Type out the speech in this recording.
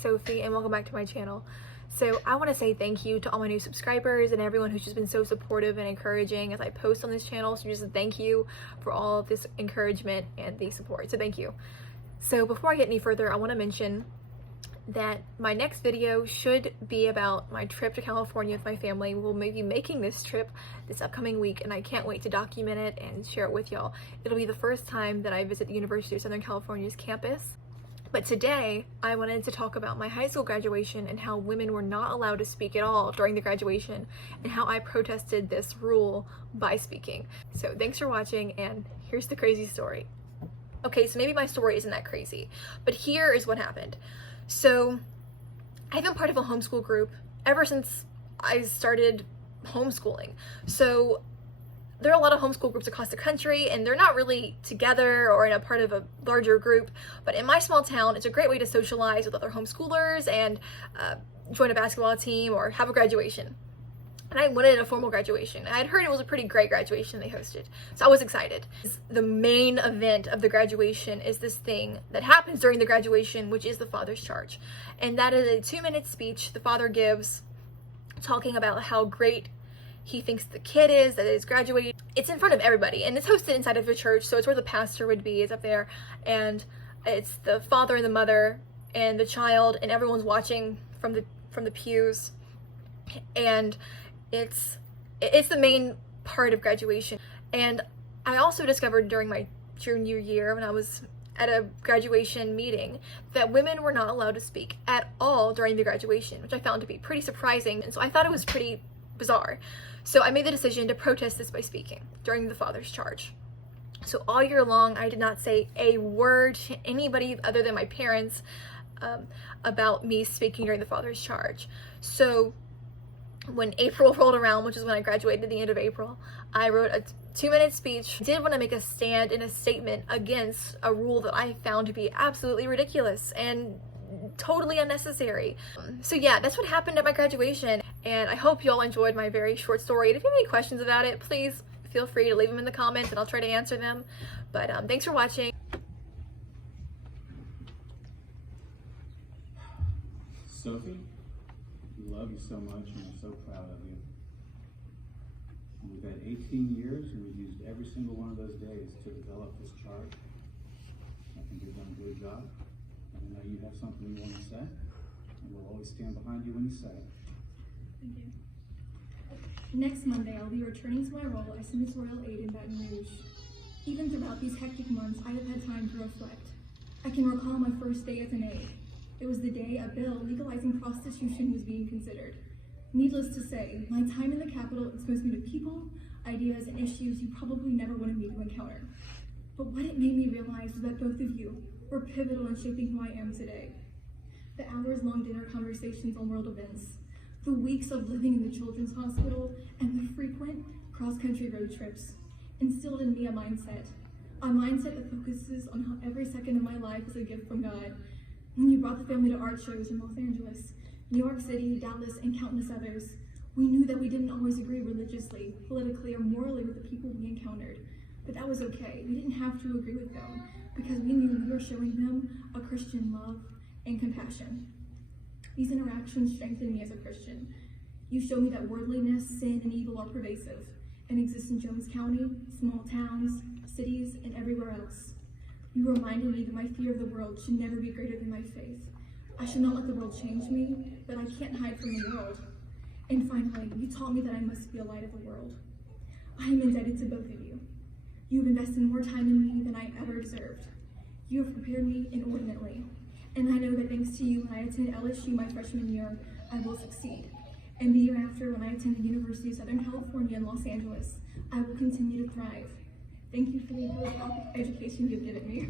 Sophie, and welcome back to my channel. So I want to say thank you to all my new subscribers and everyone who's just been so supportive and encouraging as I post on this channel. So just thank you for all of this encouragement and the support. So thank you. So before I get any further, I want to mention that my next video should be about my trip to California with my family. We'll be making this trip this upcoming week, and I can't wait to document it and share it with y'all. It'll be the first time that I visit the University of Southern California's campus. But today, I wanted to talk about my high school graduation and how women were not allowed to speak at all during the graduation, and how I protested this rule by speaking. So thanks for watching, and here's the crazy story. Okay, so maybe my story isn't that crazy, but here is what happened. So I've been part of a homeschool group ever since I started homeschooling. So there are a lot of homeschool groups across the country, and they're not really together or in a part of a larger group. But in my small town, it's a great way to socialize with other homeschoolers and join a basketball team or have a graduation. And I wanted a formal graduation. I had heard it was a pretty great graduation they hosted, so I was excited. The main event of the graduation is this thing that happens during the graduation, which is the father's charge. And that is a 2-minute speech the father gives, talking about how great he thinks the kid is that is graduating. It's in front of everybody, and it's hosted inside of a church, so it's where the pastor would be, is up there, and it's the father and the mother and the child, and everyone's watching from the pews, and it's the main part of graduation. And I also discovered during my junior year, when I was at a graduation meeting, that women were not allowed to speak at all during the graduation, which I found to be pretty surprising, and so I thought it was pretty bizarre. So I made the decision to protest this by speaking during the father's charge. So all year long, I did not say a word to anybody other than my parents about me speaking during the father's charge. So when April rolled around, which is when I graduated at the end of April, I wrote a 2-minute speech. I did want to make a stand and a statement against a rule that I found to be absolutely ridiculous and totally unnecessary. So yeah, that's what happened at my graduation, and I hope you all enjoyed my very short story. And if you have any questions about it, please feel free to leave them in the comments and I'll try to answer them. But thanks for watching. Sophie, we love you so much and we're so proud of you. We've had 18 years and we've used every single one of those days to develop this charge. I think you've done a good job. I know you have something you want to say, and we'll always stand behind you when you say it. Thank you. Next Monday, I'll be returning to my role as senatorial aide in Baton Rouge. Even throughout these hectic months, I have had time to reflect. I can recall my first day as an aide. It was the day a bill legalizing prostitution was being considered. Needless to say, my time in the Capitol exposed me to people, ideas, and issues you probably never wanted me to encounter. But what it made me realize was that both of you were pivotal in shaping who I am today. The hours-long dinner conversations on world events, the weeks of living in the children's hospital, and the frequent cross-country road trips instilled in me a mindset that focuses on how every second of my life is a gift from God. When you brought the family to art shows in Los Angeles, New York City, Dallas, and countless others, we knew that we didn't always agree religiously, politically, or morally with the people we encountered. But that was okay. We didn't have to agree with them because we knew we were showing them a Christian love and compassion. These interactions strengthened me as a Christian. You showed me that worldliness, sin, and evil are pervasive and exist in Jones County, small towns, cities, and everywhere else. You reminded me that my fear of the world should never be greater than my faith. I should not let the world change me, but I can't hide from the world. And finally, you taught me that I must be a light of the world. I am indebted to both of you. You have invested more time in me than I ever deserved. You have prepared me inordinately. And I know that thanks to you, when I attend LSU my freshman year, I will succeed. And the year after, when I attend the University of Southern California in Los Angeles, I will continue to thrive. Thank you for the education you've given me.